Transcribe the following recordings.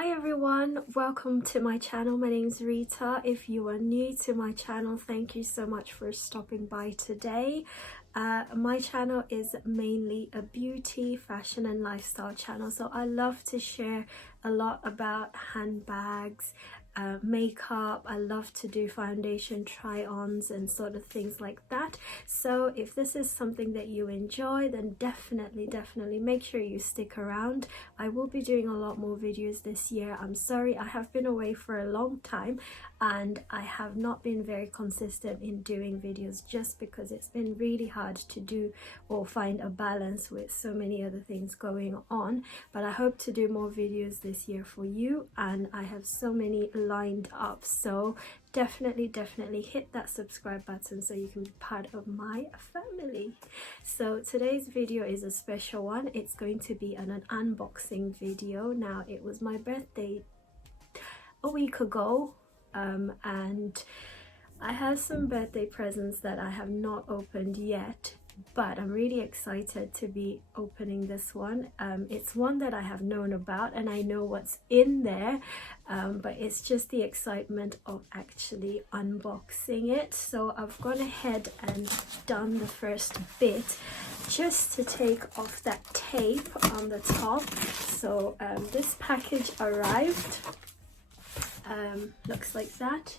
Hi everyone, welcome to my channel. My name's Rita. If you are new to my channel, thank you so much for stopping by today. My channel is mainly a beauty, fashion and lifestyle channel, so I love to share a lot about handbags, makeup. I love to do foundation try-ons and sort of things like that. So if this is something that you enjoy, then definitely make sure you stick around. I will be doing a lot more videos this year. I'm sorry, I have been away for a long time and I have not been very consistent in doing videos just because it's been really hard to do or find a balance with so many other things going on. But I hope to do more videos this year for you, and I have so many lined up, so definitely hit that subscribe button so you can be part of my family. So today's video is a special one. It's going to be an unboxing video. Now, it was my birthday a week ago, and I have some birthday presents that I have not opened yet, but I'm really excited to be opening this one. It's one that I have known about and I know what's in there, but it's just the excitement of actually unboxing it. So I've gone ahead and done the first bit just to take off that tape on the top. So this package arrived, looks like that.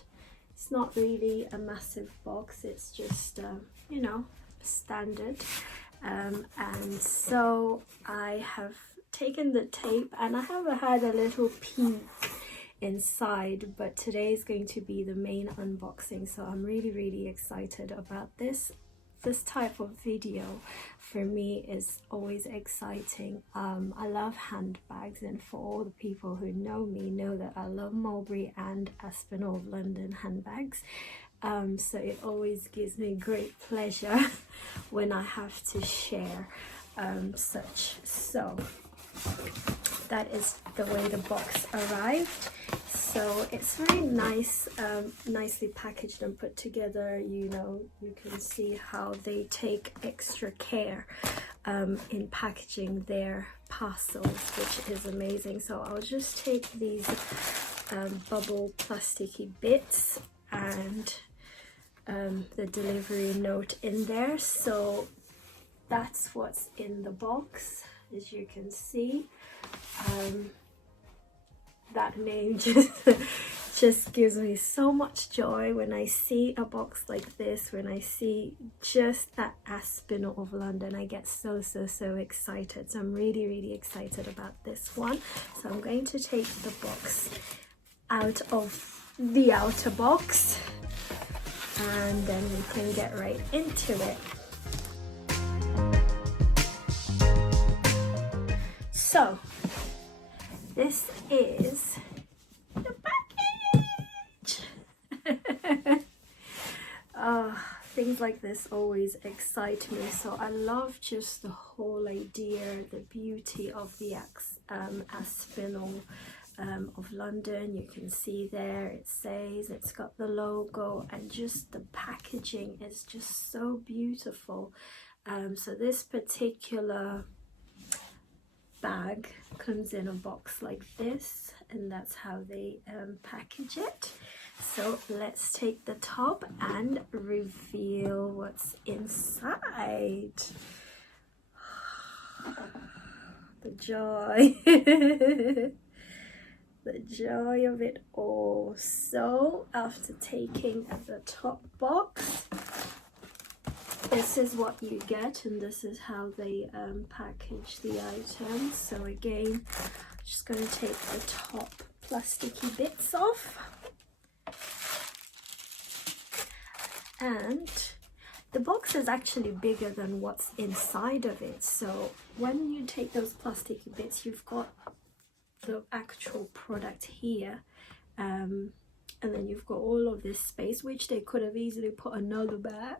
It's not really a massive box, it's just you know, standard, and so I have taken the tape and I have had a little peek inside, but today is going to be the main unboxing, so I'm really excited about this. This type of video for me is always exciting. I love handbags, and for all the people who know me know that I love Mulberry and Aspinal of London handbags. So it always gives me great pleasure when I have to share such. So that is the way the box arrived. So it's very nice, nicely packaged and put together. You know, you can see how they take extra care in packaging their parcels, which is amazing. So I'll just take these bubble plasticky bits and the delivery note in there. So that's what's in the box, as you can see. That name just gives me so much joy when I see a box like this. When I see just that Aspinal of London, I get so excited. So I'm really excited about this one. So I'm going to take the box out of the outer box and then we can get right into it. So this is the package. Things like this always excite me, so I love just the whole idea, the beauty of the Aspinal of London. You can see there it says, it's got the logo, and just the packaging is just so beautiful. So this particular bag comes in a box like this, and that's how they package it. So let's take the top and reveal what's inside. The joy. The joy of it all. So after taking the top box, this is what you get, and this is how they package the items. So again, I'm just going to take the top plasticky bits off, and the box is actually bigger than what's inside of it. So when you take those plasticky bits, you've got the actual product here, and then you've got all of this space, which they could have easily put another bag.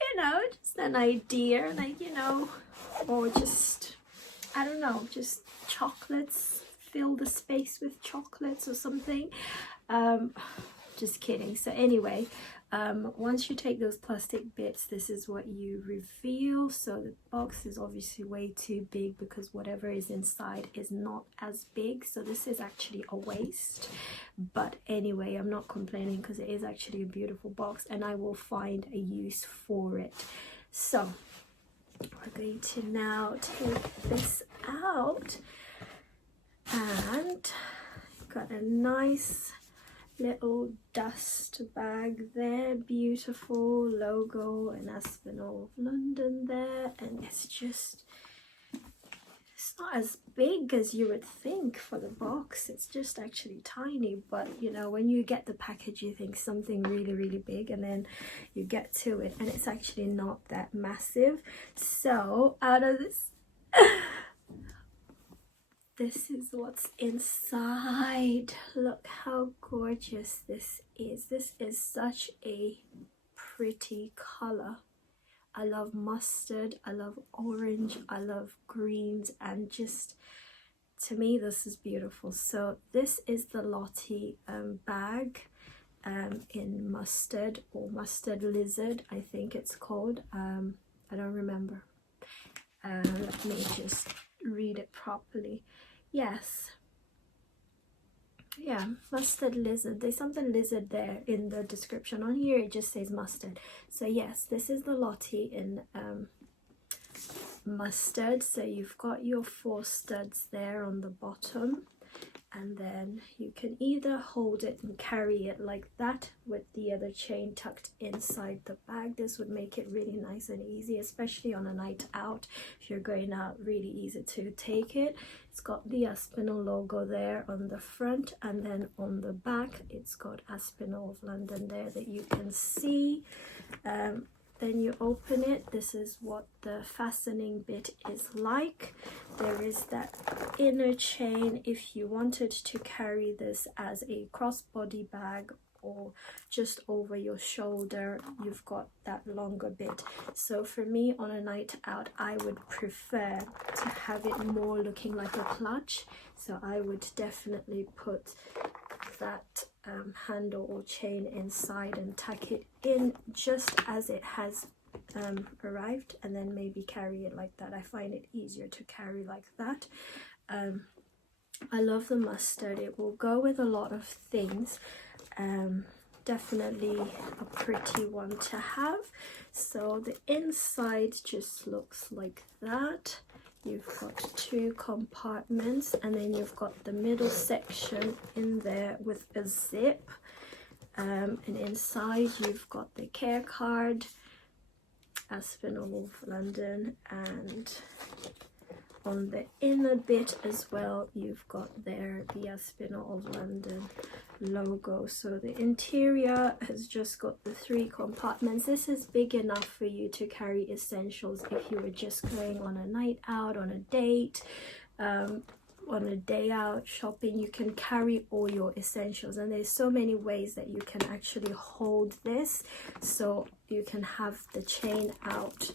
You know, just an idea, like, you know, or just, I don't know, just chocolates, fill the space with chocolates or something. just kidding. So anyway, once you take those plastic bits, this is what you reveal. So the box is obviously way too big because whatever is inside is not as big. So this is actually a waste, but anyway, I'm not complaining because it is actually a beautiful box and I will find a use for it. So we're going to now take this out, and got a nice little dust bag there, beautiful logo and Aspinal of London there, and it's not as big as you would think for the box. It's just actually tiny, but you know, when you get the package you think something really big, and then you get to it and it's actually not that massive. So out of this this is what's inside. Look how gorgeous this is. This is such a pretty color. I love mustard, I love orange, I love greens, and just to me this is beautiful. So this is the Lottie bag in mustard, or mustard lizard I think it's called. I don't remember. Let me just read it properly. Yes, yeah, mustard lizard. There's something lizard there in the description. On here it just says mustard. So yes, this is the Lottie in mustard. So you've got your 4 studs there on the bottom, and then you can either hold it and carry it like that with the other chain tucked inside the bag. This would make it really nice and easy, especially on a night out. If you're going out, really easy to take it. It's got the Aspinal logo there on the front, and then on the back it's got Aspinal of London there that you can see. Then you open it. This is what the fastening bit is like. There is that inner chain if you wanted to carry this as a crossbody bag or just over your shoulder. You've got that longer bit. So for me on a night out, I would prefer to have it more looking like a clutch. So I would definitely put that handle or chain inside and tuck it in just as it has arrived, and then maybe carry it like that. I find it easier to carry like that. I love the mustard. It will go with a lot of things. Definitely a pretty one to have. So the inside just looks like that. You've got 2 compartments, and then you've got the middle section in there with a zip, and inside you've got the care card, Aspinal of London, and on the inner bit as well you've got there the Aspinal of London logo. So the interior has just got the 3 compartments. This is big enough for you to carry essentials if you were just going on a night out, on a date, on a day out shopping. You can carry all your essentials, and there's so many ways that you can actually hold this. So you can have the chain out,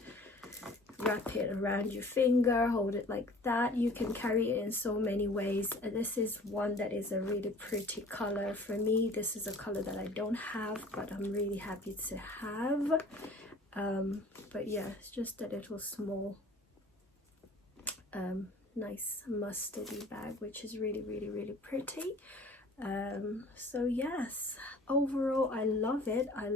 wrap it around your finger, hold it like that. You can carry it in so many ways. This is one that is a really pretty color for me. This is a color that I don't have, but I'm really happy to have. But yeah, it's just a little small nice mustardy bag, which is really pretty. So yes, overall I love it. I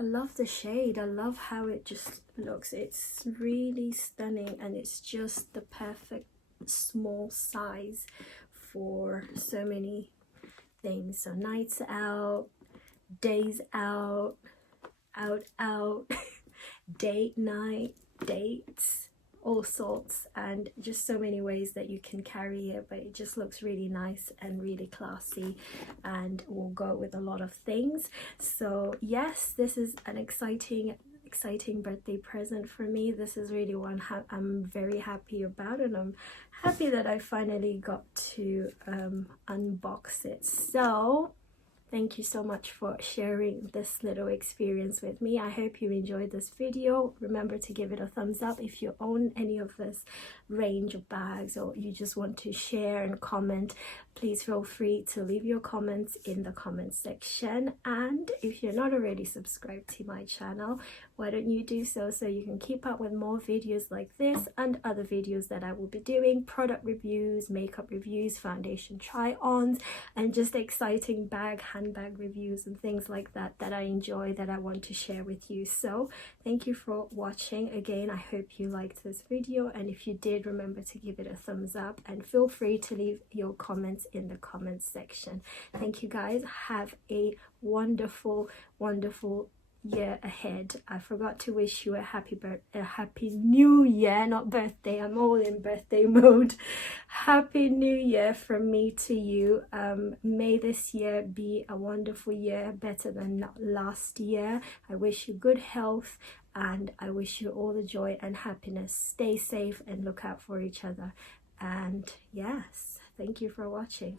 love the shade. I love how it just looks. It's really stunning, and it's just the perfect small size for so many things. So nights out, days out, out date night, dates, all sorts, and just so many ways that you can carry it. But it just looks really nice and really classy, and will go with a lot of things. So yes, this is an exciting birthday present for me. This is really one I'm very happy about, and I'm happy that I finally got to unbox it. So Thank you so much for sharing this little experience with me. I hope you enjoyed this video. Remember to give it a thumbs up if you own any of this range of bags, or you just want to share and comment. Please feel free to leave your comments in the comment section. And if you're not already subscribed to my channel, why don't you do so you can keep up with more videos like this and other videos that I will be doing, product reviews, makeup reviews, foundation try-ons, and just exciting handbag reviews and things like that that I enjoy, that I want to share with you. So thank you for watching. Again, I hope you liked this video, and if you did, remember to give it a thumbs up and feel free to leave your comments in the comments section. Thank you guys. Have a wonderful year ahead. I forgot to wish you a happy new year, not birthday. I'm all in birthday mode. Happy new year from me to you. May this year be a wonderful year, better than last year. I wish you good health, and I wish you all the joy and happiness. Stay safe and look out for each other. And yes, thank you for watching.